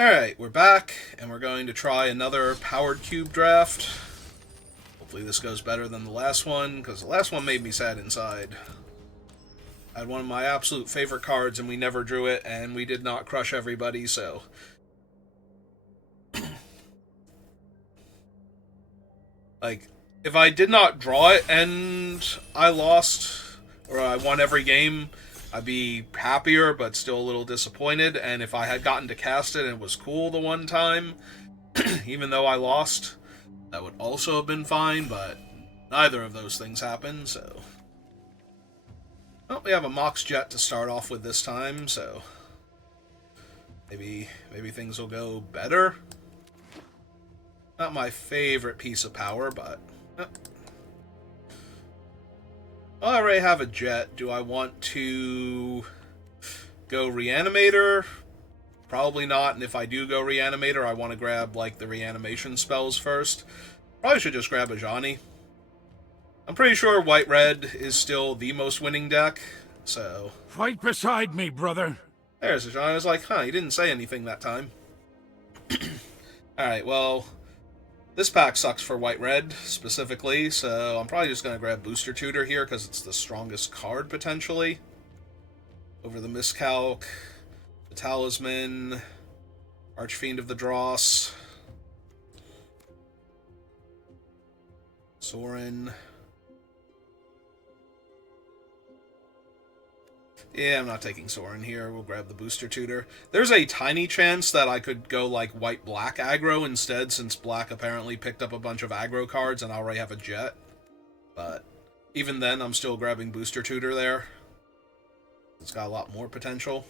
Alright, we're back, and we're going to try another powered cube draft. Hopefully this goes better than the last one, because the last one made me sad inside. I had one of my absolute favorite cards, and we never drew it, and we did not crush everybody, so... Like, if I did not draw it and I lost, or I won every game, I'd be happier, but still a little disappointed. And if I had gotten to cast it and it was cool the one time, even though I lost, that would also have been fine, but neither of those things happened, so... Well, we have a Mox Jet to start off with this time, so... Maybe things will go better. Not my favorite piece of power, but... Well, I already have a Jet. Do I want to go Reanimator? Probably not, and if I do go Reanimator, I want to grab, like, the reanimation spells first. Probably should just grab a Johnny. I'm pretty sure White-Red is still the most winning deck, so... Fight beside me, brother. There's a Johnny. I was like, huh, he didn't say anything that time. Alright, well... This pack sucks for White-Red, specifically, so I'm probably just going to grab Booster Tutor here, because it's the strongest card, potentially. Over the Miscalc, the Talisman, Archfiend of the Dross, Sorin. Yeah, I'm not taking Sorin here. We'll grab the Booster Tutor. There's a tiny chance that I could go, like, white-black aggro instead, since black apparently picked up a bunch of aggro cards and I already have a Jet. But even then, I'm still grabbing Booster Tutor there. It's got a lot more potential.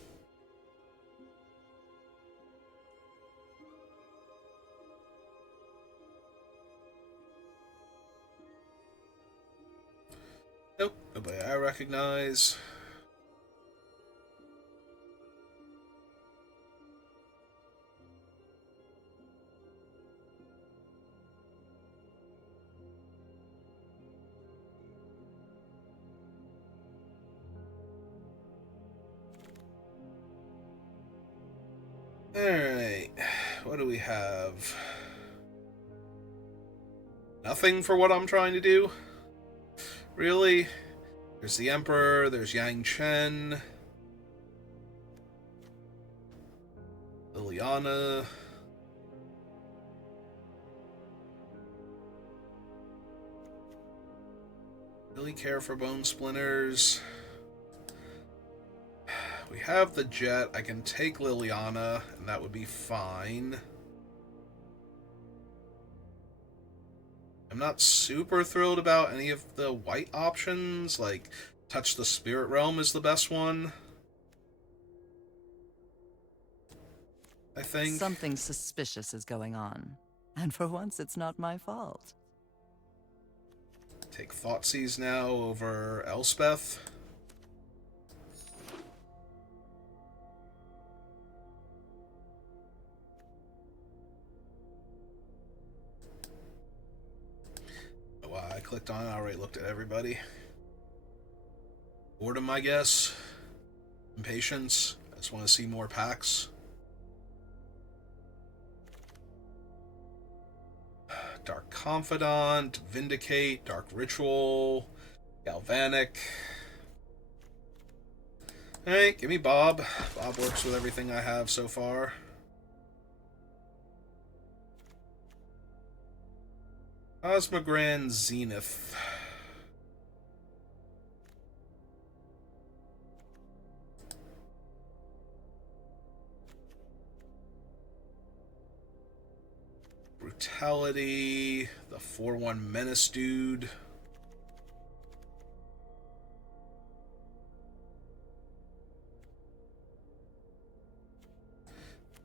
Nope, nobody I recognize. Alright, what do we have? Nothing for what I'm trying to do? Really? There's the Emperor, there's Yang Chen, Liliana. Really care for Bone Splinters. We have the Jet. I can take Liliana, and that would be fine. I'm not super thrilled about any of the white options. Like, Touch the Spirit Realm is the best one, I think. Something suspicious is going on. And for once, it's not my fault. Take Thoughtseize now over Elspeth. Wow, I clicked on it, I already looked at everybody. Boredom, I guess. Impatience. I just want to see more packs. Dark Confidant, Vindicate, Dark Ritual, Galvanic. Alright, give me Bob. Bob works with everything I have so far. Cosmogran Zenith. Brutality. The 4-1 Menace dude.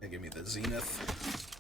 And give me the Zenith.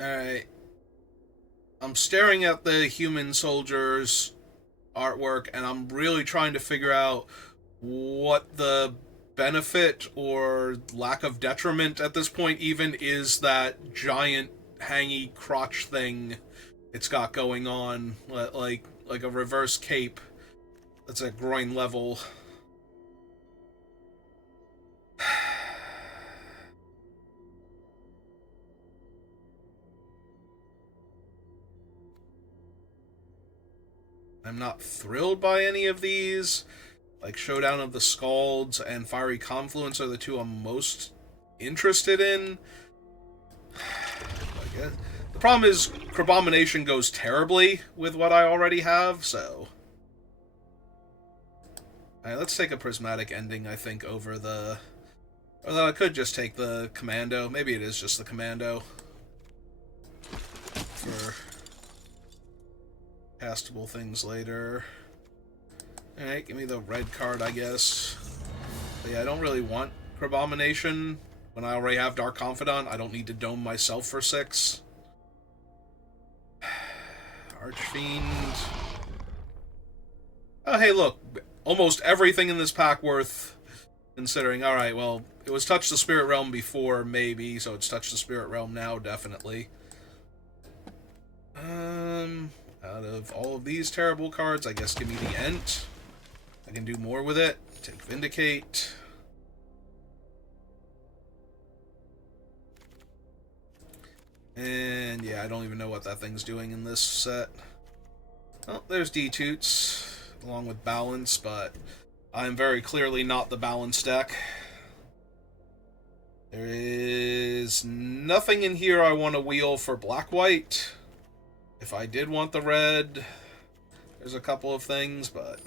Alright. I'm staring at the human soldiers artwork, and I'm really trying to figure out what the benefit or lack of detriment at this point even is that giant hangy crotch thing it's got going on, like a reverse cape that's at groin level. I'm not thrilled by any of these. Like Showdown of the Scalds and Fiery Confluence are the two I'm most interested in. I guess. The problem is Crabomination goes terribly with what I already have, so... Alright, let's take a Prismatic Ending, I think, over the... Although I could just take the Commando. Maybe it is just the Commando. For castable things later. Alright, give me the red card, I guess. But yeah, I don't really want Crabomination. When I already have Dark Confidant, I don't need to dome myself for 6. Archfiend. Oh, hey, look. Almost everything in this pack worth considering. Alright, well, it was Touch the Spirit Realm before, maybe, so it's Touch the Spirit Realm now, definitely. Out of all of these terrible cards, I guess give me the Ent. I can do more with it. Take Vindicate. And yeah, I don't even know what that thing's doing in this set. Oh, there's D-Toots, along with Balance, but I'm very clearly not the Balance deck. There is nothing in here I want to wheel for Black-White. If I did want the red, there's a couple of things, but...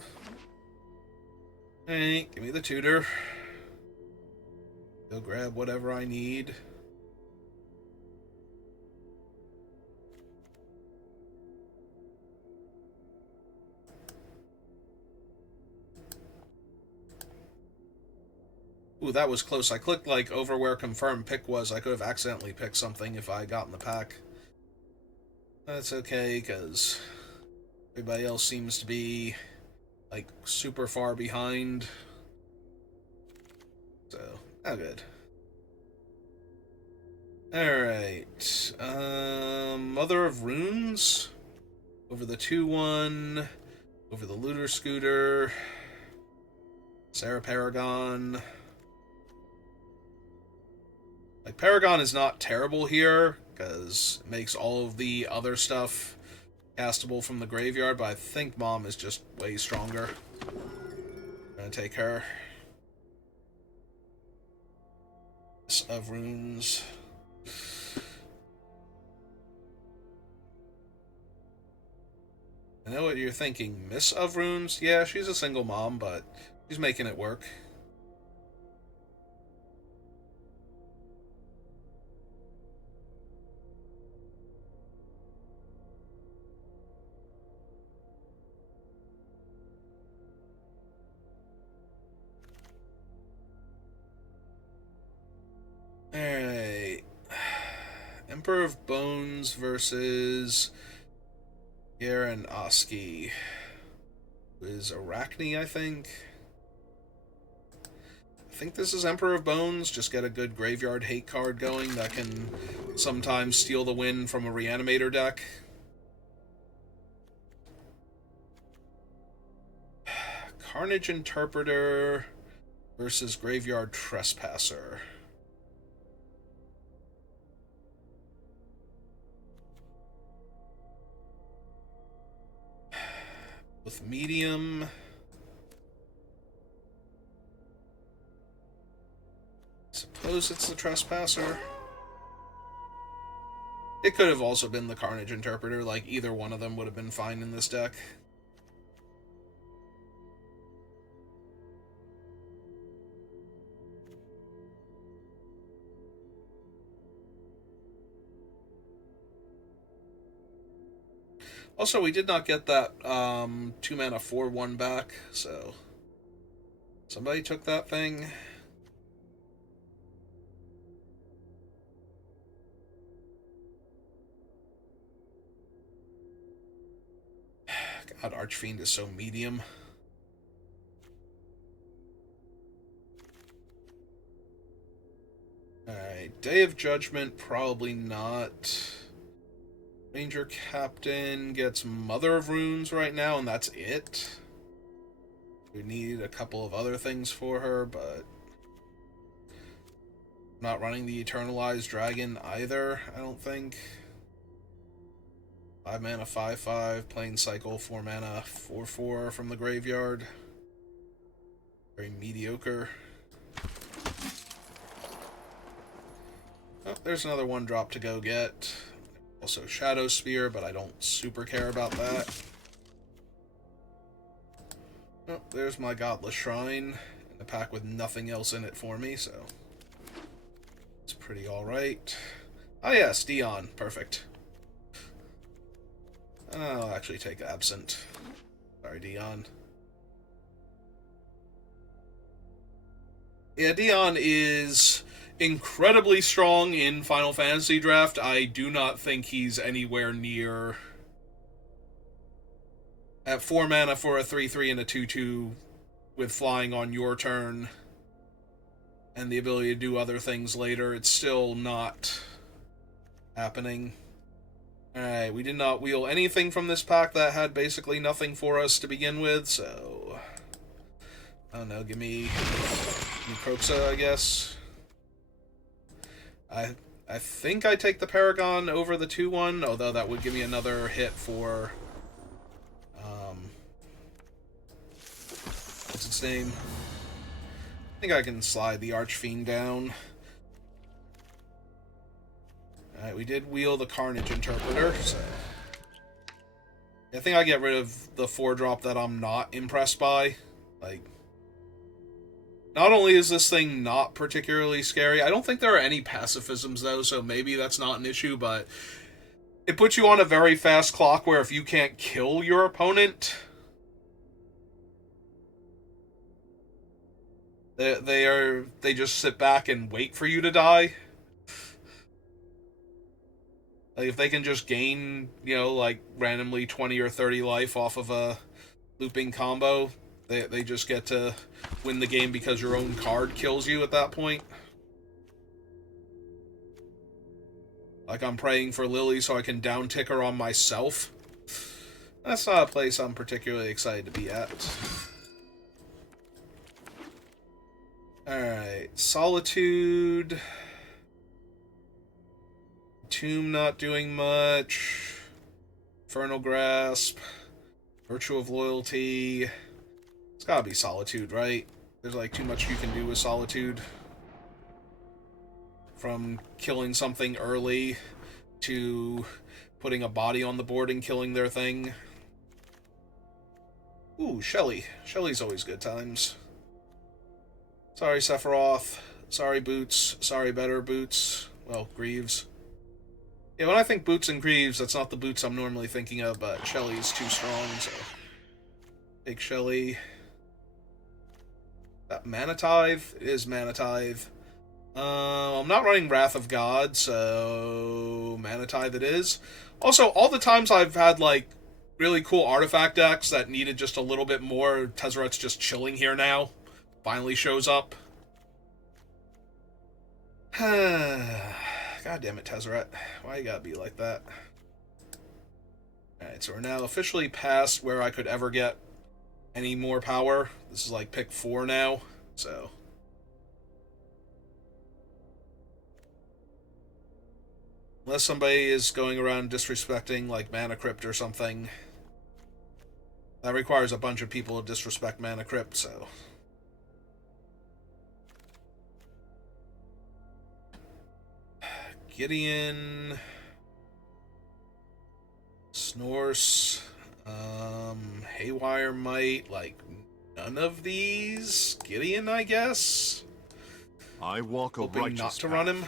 Hey, give me the Tutor. Go grab whatever I need. Ooh, that was close. I clicked, like, over where confirmed pick was. I could have accidentally picked something if I got in the pack. That's okay, because everybody else seems to be, like, super far behind. So, oh good. Alright. Mother of Runes. Over the 2-1. Over the Looter Scooter. Sarah Paragon. Like, Paragon is not terrible here, because it makes all of the other stuff castable from the graveyard, but I think Mom is just way stronger. I'm gonna take her. Miss of Runes. I know what you're thinking. Miss of Runes? Yeah, she's a single mom, but she's making it work. Alright. Emperor of Bones versus Garen Oski. Who is Arachne, I think. I think this is Emperor of Bones. Just get a good graveyard hate card going that can sometimes steal the win from a Reanimator deck. Carnage Interpreter versus Graveyard Trespasser. With medium. Suppose it's the Trespasser. It could have also been the Carnage Interpreter, like either one of them would have been fine in this deck. Also, we did not get that 2-mana 4/1 back, so somebody took that thing. God, Archfiend is so medium. Alright, Day of Judgment, probably not. Ranger Captain gets Mother of Runes right now, and that's it. We need a couple of other things for her, but... I'm not running the Eternalized Dragon either, I don't think. 5 mana, 5/5, Plain Cycle, 4 mana, 4/4 from the graveyard. Very mediocre. Oh, there's another 1-drop to go get. Also Shadow Spear, but I don't super care about that. Oh, there's my Godless Shrine in a pack with nothing else in it for me, so it's pretty alright. Oh yes, Dion. Perfect. I'll actually take Absent. Sorry, Dion. Yeah, Dion is incredibly strong in Final Fantasy Draft. I do not think he's anywhere near... At 4 mana for a 3/3 and a 2/2 with flying on your turn and the ability to do other things later, it's still not happening. Alright, we did not wheel anything from this pack that had basically nothing for us to begin with, so... I don't know, give me Croxa, I guess. I think I take the Paragon over the 2/1, although that would give me another hit for... what's its name? I think I can slide the Archfiend down. Alright, we did wheel the Carnage Interpreter, so... I think I get rid of the 4-drop that I'm not impressed by. Like... Not only is this thing not particularly scary, I don't think there are any pacifisms, though, so maybe that's not an issue, but... It puts you on a very fast clock where if you can't kill your opponent... They just sit back and wait for you to die. Like, if they can just gain, you know, like, randomly 20 or 30 life off of a looping combo, they just get to win the game because your own card kills you at that point. Like, I'm praying for Lily so I can down-tick her on myself. That's not a place I'm particularly excited to be at. Alright, Solitude... Tomb not doing much. Infernal Grasp. Virtue of Loyalty. It's gotta be Solitude, right? There's like too much you can do with Solitude. From killing something early to putting a body on the board and killing their thing. Ooh, Shelly. Shelly's always good times. Sorry, Sephiroth. Sorry, Boots. Sorry, better Boots. Well, Greaves. Yeah, when I think Boots and Greaves, that's not the Boots I'm normally thinking of, but Shelly's too strong, so... Take Shelly. Mana Tithe? It is Mana Tithe. I'm not running Wrath of God, so... Mana Tithe it is. Also, all the times I've had, like, really cool artifact decks that needed just a little bit more, Tezzeret's just chilling here now. Finally shows up. God damn it, Tezzeret. Why you gotta be like that? Alright, so we're now officially past where I could ever get any more power. This is like pick 4 now, so... Unless somebody is going around disrespecting, like, Mana Crypt or something. That requires a bunch of people to disrespect Mana Crypt, so... Gideon, Snorse, Haywire Might, like, none of these? Gideon, I guess? I walk a hoping righteous not to path. run him.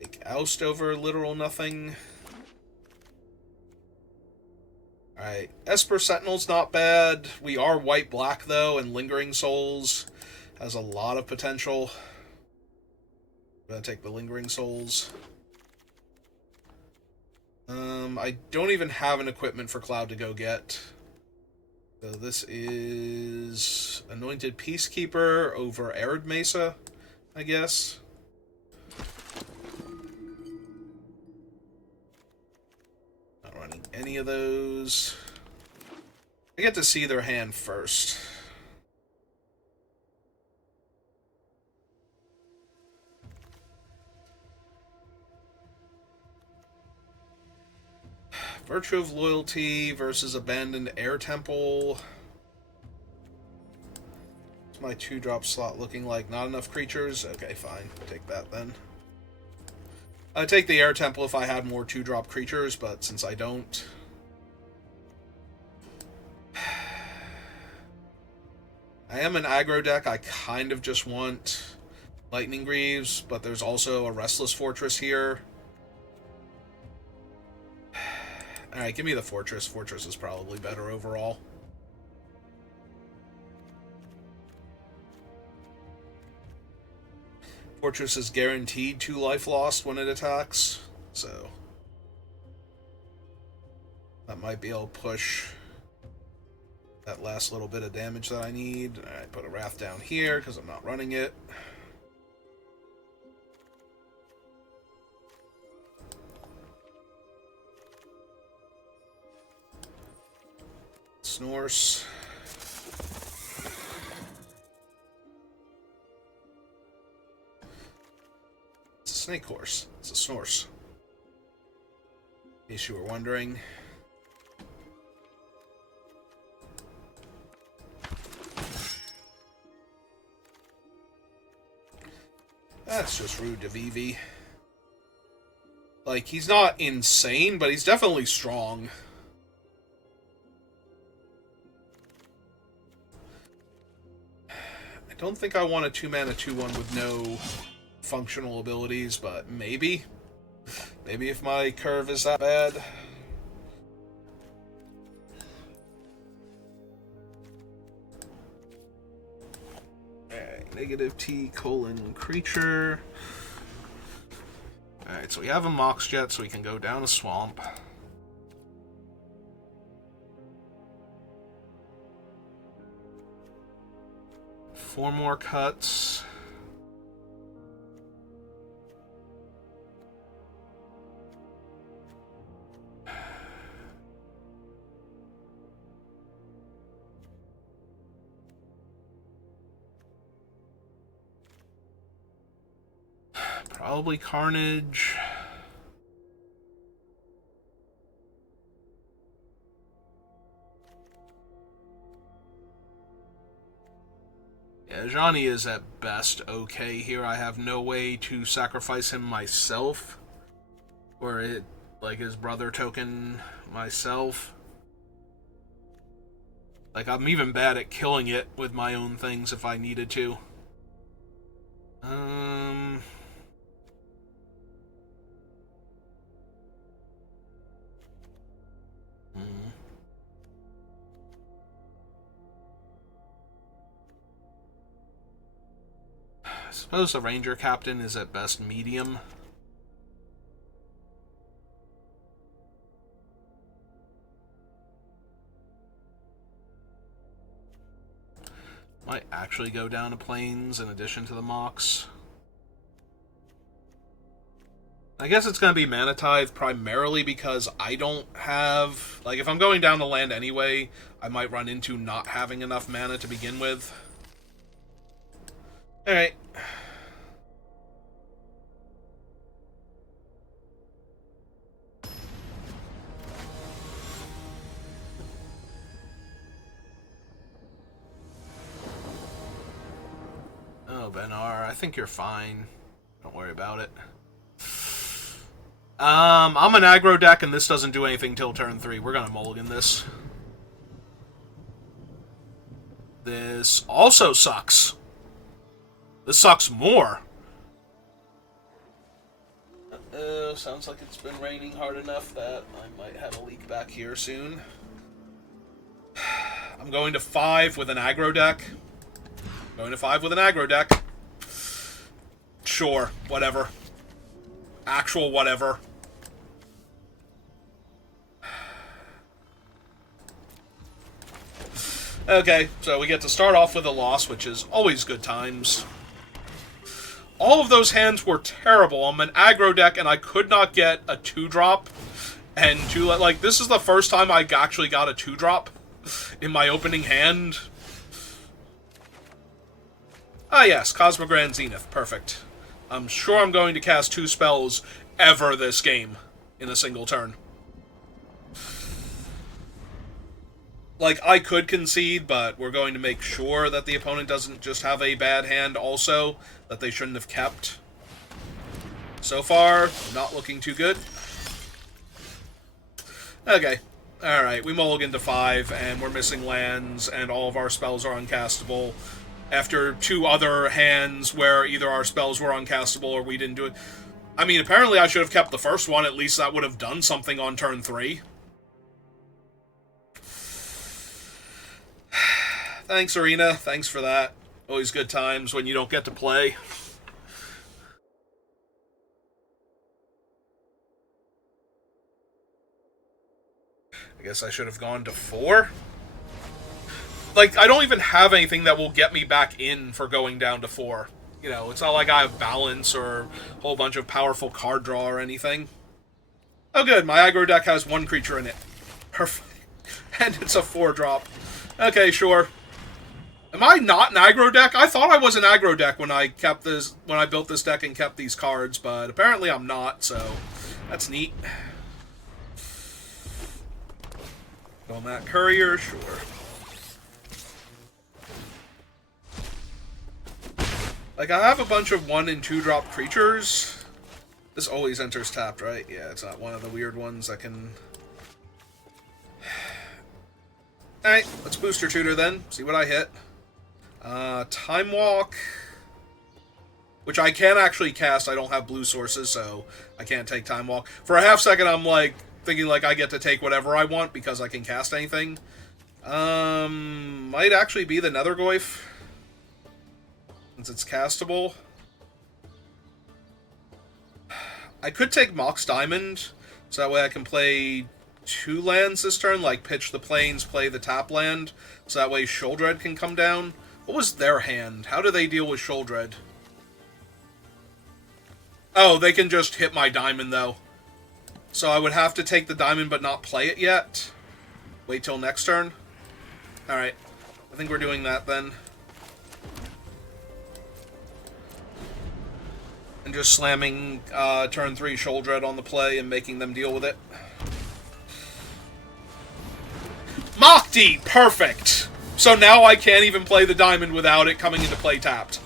Take Oust over literal nothing. Alright, Esper Sentinel's not bad. We are white-black, though, and Lingering Souls has a lot of potential. I'm gonna take the Lingering Souls. I don't even have an equipment for Cloud to go get. So this is Anointed Peacekeeper over Arid Mesa, I guess. Not running any of those. I get to see their hand first. Virtue of Loyalty versus Abandoned Air Temple. What's my 2-drop slot looking like? Not enough creatures? Okay, fine. Take that then. I'd take the Air Temple if I had more 2-drop creatures, but since I don't... I am an aggro deck. I kind of just want Lightning Greaves, but there's also a Restless Fortress here. Alright, give me the Fortress. Fortress is probably better overall. Fortress is guaranteed 2 life lost when it attacks, so that might be able to push that last little bit of damage that I need. Alright, put a Wrath down here because I'm not running it. Snorse. It's a Snake Horse. It's a Snorse. In case you were wondering. That's just rude to Vivi. Like, he's not insane, but he's definitely strong. I don't think I want a 2-mana 2/1 with no functional abilities, but maybe. Maybe if my curve is that bad. Alright, negative T : creature. Alright, so we have a Mox Jet, so we can go down a swamp. Four more cuts. Probably Carnage. Yeah, Johnny is at best okay here. I have no way to sacrifice him myself. Or it, like his brother token myself. Like, I'm even bad at killing it with my own things if I needed to. I suppose the Ranger Captain is at best medium. Might actually go down to Plains in addition to the Mox. I guess it's going to be Mana Tithe primarily because I don't have... Like, if I'm going down the land anyway, I might run into not having enough mana to begin with. Alright. Oh, Benar, I think you're fine. Don't worry about it. I'm an aggro deck, and this doesn't do anything till turn 3. We're gonna mulligan this. This also sucks. This sucks more. Sounds like it's been raining hard enough that I might have a leak back here soon. I'm going to 5 with an aggro deck. Going to 5 with an aggro deck. Sure, whatever. Actual whatever. Okay, so we get to start off with a loss, which is always good times. All of those hands were terrible. I'm an aggro deck, and I could not get a 2-drop. And like, this is the first time I actually got a 2-drop in my opening hand. Ah, yes, Cosmogrand Zenith. Perfect. I'm sure I'm going to cast 2 spells ever this game in a single turn. Like, I could concede, but we're going to make sure that the opponent doesn't just have a bad hand also that they shouldn't have kept. So far, not looking too good. Okay. Alright, we mulligan to 5, and we're missing lands, and all of our spells are uncastable. After 2 other hands where either our spells were uncastable or we didn't do it. I mean, apparently I should have kept the first one. At least that would have done something on turn 3. Thanks, Arena. Thanks for that. Always good times when you don't get to play. I guess I should have gone to 4. Like, I don't even have anything that will get me back in for going down to 4. You know, it's not like I have balance or a whole bunch of powerful card draw or anything. Oh good, my aggro deck has 1 creature in it. Perfect. And it's a 4-drop. Okay, sure. Am I not an aggro deck? I thought I was an aggro deck when I built this deck and kept these cards, but apparently I'm not, so that's neat. Nomad Courier, sure. Like, I have a bunch of 1- and 2-drop creatures. This always enters tapped, right? Yeah, it's not one of the weird ones that can... Alright, let's Booster Tutor then. See what I hit. Time Walk. Which I can actually cast. I don't have blue sources, so I can't take Time Walk. For a half second, I'm like thinking like I get to take whatever I want because I can cast anything. Might actually be the Nethergoyf, since it's castable. I could take Mox Diamond, so that way I can play 2 lands this turn, like pitch the plains, play the tap land, so that way Sheoldred can come down. What was their hand? How do they deal with Sheoldred? Oh, they can just hit my diamond, though. So I would have to take the diamond but not play it yet. Wait till next turn. Alright. I think we're doing that then. And just slamming turn 3 Sheoldred on the play and making them deal with it. Mach-D! Perfect! So now I can't even play the diamond without it coming into play tapped.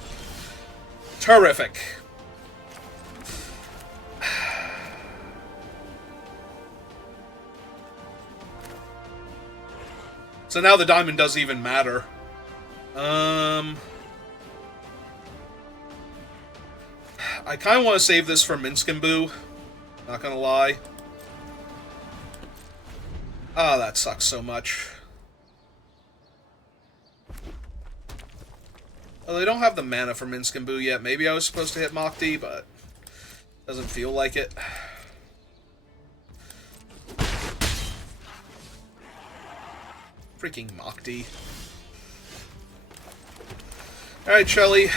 Terrific. So now the diamond doesn't even matter. I kind of want to save this for Minsk and Boo. Not gonna lie. Ah, that sucks so much. Well, they don't have the mana for Minsk and Boo yet. Maybe I was supposed to hit Mach-D, but doesn't feel like it. Freaking Mach-D. Alright, Shelly.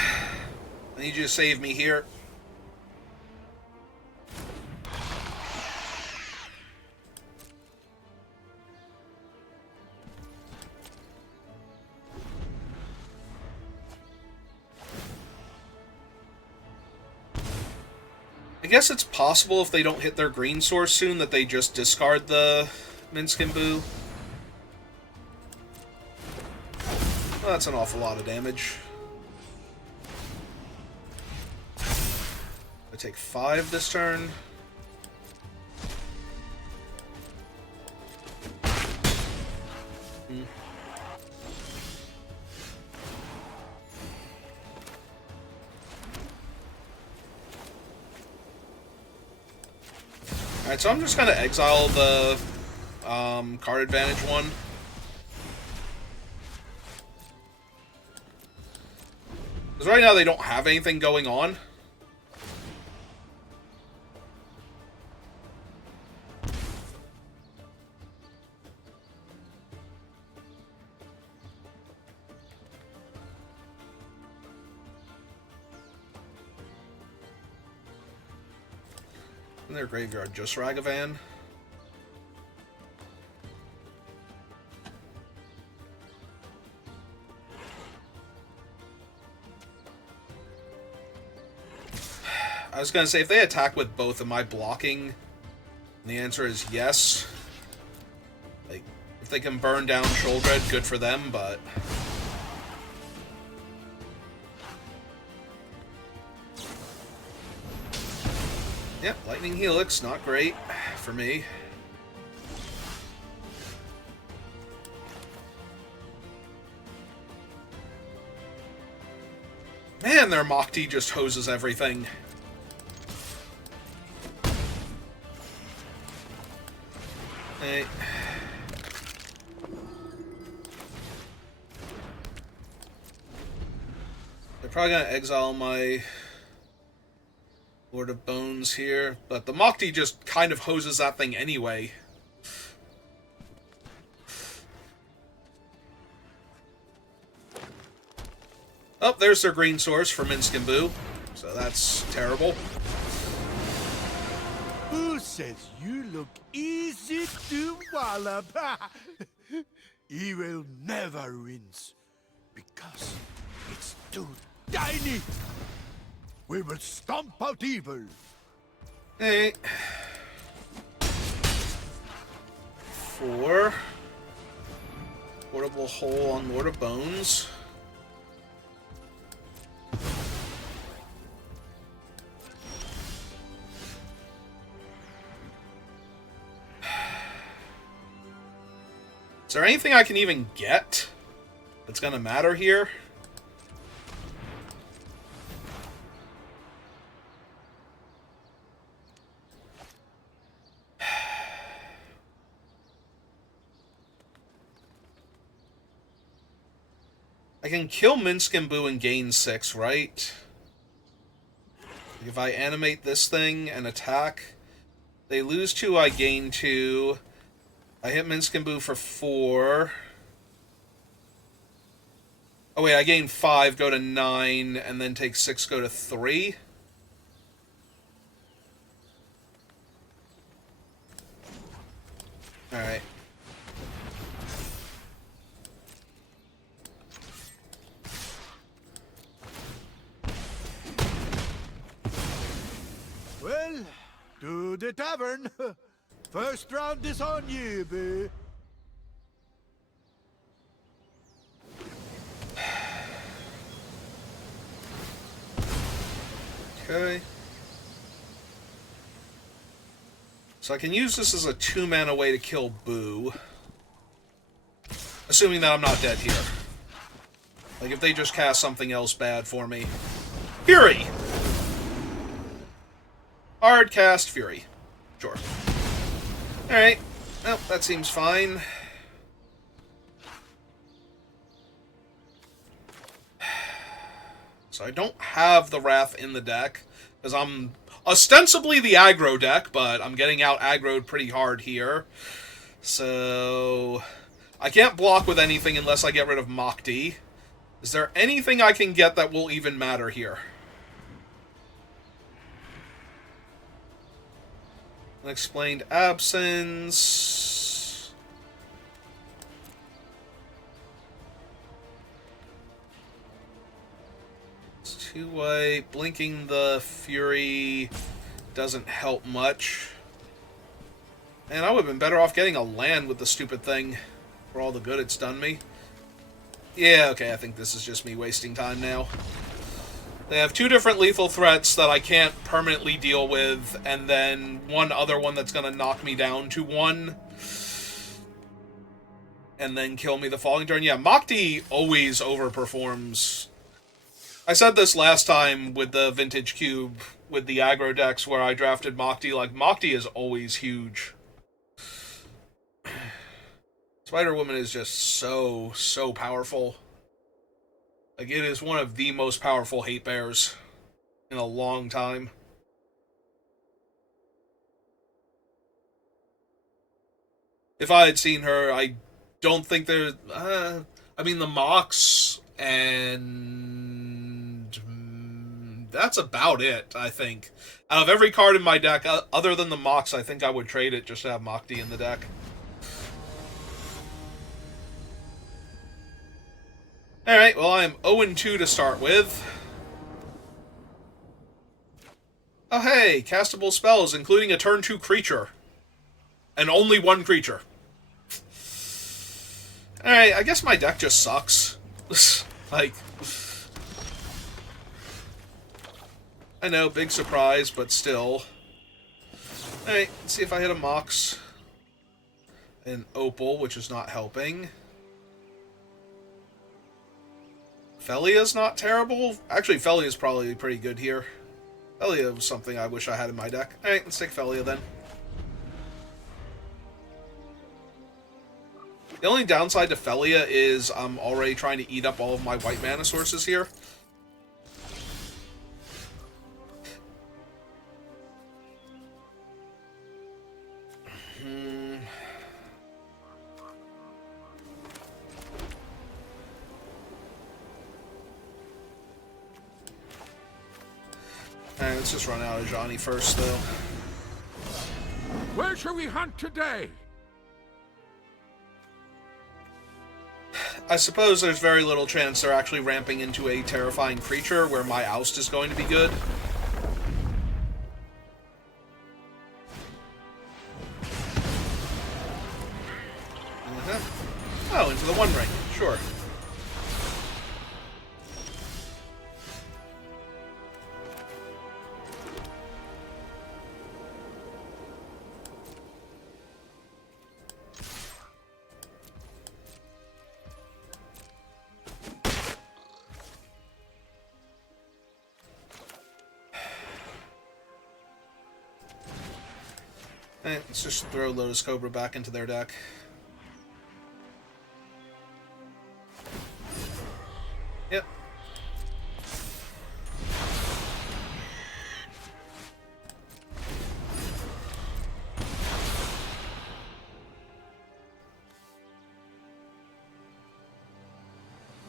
I need you to save me here. I guess it's possible if they don't hit their green source soon that they just discard the Minsk and Boo. Well, that's an awful lot of damage. I take 5 this turn. Alright, so I'm just going to exile the card advantage one. Because right now they don't have anything going on. in their graveyard? Just Ragavan? I was gonna say, if they attack with both, am I blocking? And the answer is yes. Like, if they can burn down Sholdred, good for them, but... Yep, Lightning Helix, not great for me. Man, their Mach-T just hoses everything. Hey. They're probably gonna exile my Lord of Bones here, but the Mach-T just kind of hoses that thing anyway. Oh, there's their green source for Minsc and Boo, so that's terrible. Who says you look easy to wallop? He will never wins, because it's too tiny. We will stomp out evil. Hey. 4. Portable hole on Lord of Bones. Is there anything I can even get that's gonna matter here? I can kill Minsc and Boo and gain 6, right? If I animate this thing and attack, they lose 2, I gain 2. I hit Minsc and Boo for 4. Oh wait, I gain 5, go to 9, and then take 6, go to 3. Alright. Well, to the tavern. First round is on you, boo. Okay. So I can use this as a 2-mana way to kill Boo. Assuming that I'm not dead here. Like, if they just cast something else bad for me. Fury! Hard cast Fury. Sure. Alright. Well, that seems fine. So I don't have the Wrath in the deck, because I'm ostensibly the aggro deck, but I'm getting out aggroed pretty hard here. So I can't block with anything unless I get rid of Mach-D. Is there anything I can get that will even matter here? Unexplained absence. It's 2-white. Blinking the Fury doesn't help much. Man, I would have been better off getting a land with the stupid thing for all the good it's done me. Yeah, okay, I think this is just me wasting time now. They have 2 different lethal threats that I can't permanently deal with, and then one other one that's going to knock me down to 1. And then kill me the following turn. Yeah, Mach-D always overperforms. I said this last time with the Vintage Cube, with the aggro decks where I drafted Mach-D. Like, Mach-D is always huge. Spider-Woman is just so powerful. Like, it is one of the most powerful hate bears in a long time. If I had seen her, I don't think there... I mean, the Mox and that's about it, I think. Out of every card in my deck, other than the Mox, I think I would trade it just to have Mach-D in the deck. Alright, well, I'm 0-2 to start with. Oh, hey, castable spells, including a turn 2 creature. And only one creature. Alright, I guess my deck just sucks. Like, I know, big surprise, but still. Alright, let's see if I hit a Mox. An Opal, which is not helping. Felia's not terrible. Actually, Felia's probably pretty good here. Felia was something I wish I had in my deck. Alright, let's take Felia then. The only downside to Felia is I'm already trying to eat up all of my white mana sources here. Alright, let's just run out of Johnny first, though. Where shall we hunt today? I suppose there's very little chance they're actually ramping into a terrifying creature where my oust is going to be good. Oh, into the One Ring. Sure. Alright, let's just throw Lotus Cobra back into their deck. Yep.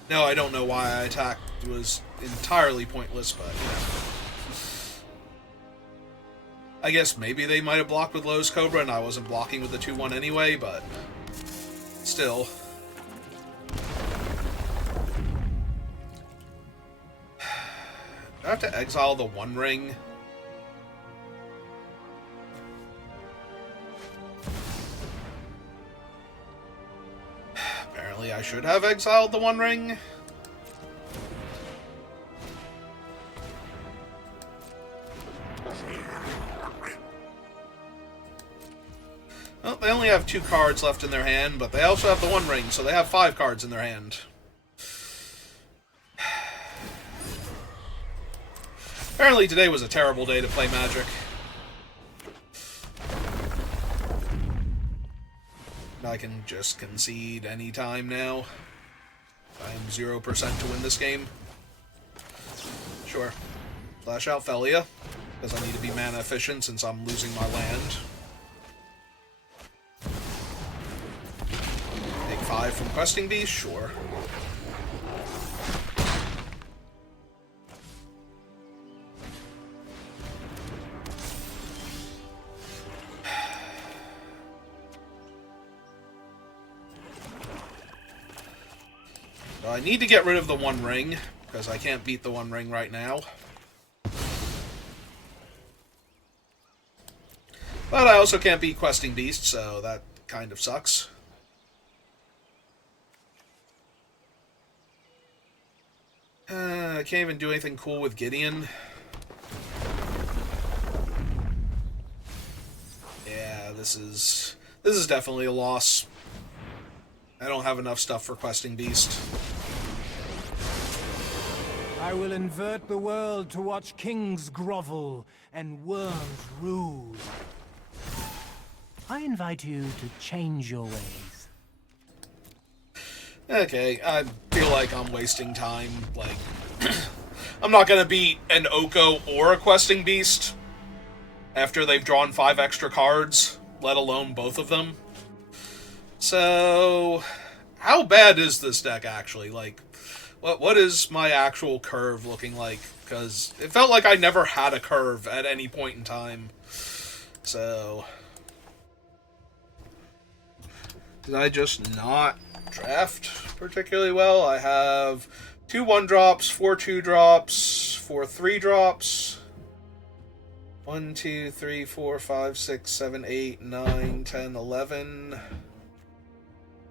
No, I don't know why I attacked. It was entirely pointless, but, you know. I guess maybe they might have blocked with Lotus Cobra and I wasn't blocking with the 2-1 anyway, but still. Do I have to exile the One Ring? Apparently I should have exiled the One Ring. Well, they only have 2 cards left in their hand, but they also have the One Ring, so they have 5 cards in their hand. Apparently today was a terrible day to play Magic. I can just concede any time now. I am 0% to win this game. Sure. Flash out Felia, because I need to be mana efficient since I'm losing my land. Take 5 from Questing Beast? Sure. So I need to get rid of the One Ring, because I can't beat the One Ring right now. But I also can't beat Questing Beast, so that kind of sucks. I can't even do anything cool with Gideon. Yeah, this is definitely a loss. I don't have enough stuff for Questing Beast. I will invert the world to watch kings grovel and worms rule. I invite you to change your ways. Okay, I feel like I'm wasting time. Like, I'm not gonna beat an Oko or a Questing Beast after they've drawn 5 extra cards, let alone both of them. So, how bad is this deck actually? Like, What is my actual curve looking like? Because it felt like I never had a curve at any point in time. So... Did I just not draft particularly well? I have 2 1-drops, 4 2-drops, 4 3-drops. 1, 2, 3, 4, 5, 6, 7, 8, 9, 10, 11.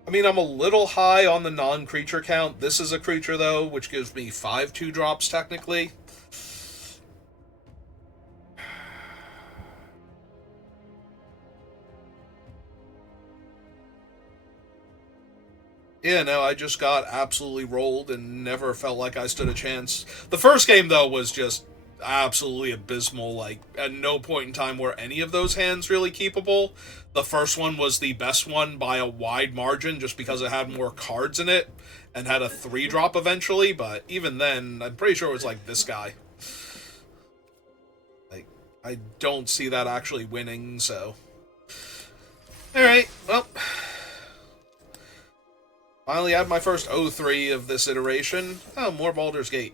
I mean, I'm a little high on the non-creature count. This is a creature, though, which gives me 5 2-drops, technically. Yeah, no, I just got absolutely rolled and never felt like I stood a chance. The first game, though, was just absolutely abysmal. Like, at no point in time were any of those hands really keepable. The first one was the best one by a wide margin just because it had more cards in it and had a 3-drop eventually, but even then, I'm pretty sure it was like this guy. Like, I don't see that actually winning, so... Alright, well... Finally had my first 0-3 of this iteration. Oh, more Baldur's Gate.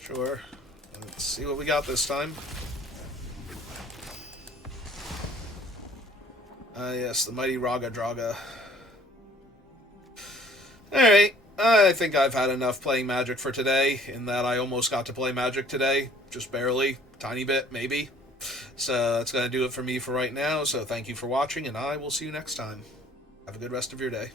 Sure. Let's see what we got this time. Yes, the mighty Raga Draga. Alright, I think I've had enough playing Magic for today, in that I almost got to play Magic today. Just barely. Tiny bit, maybe. So that's going to do it for me for right now, so thank you for watching, and I will see you next time. Have a good rest of your day.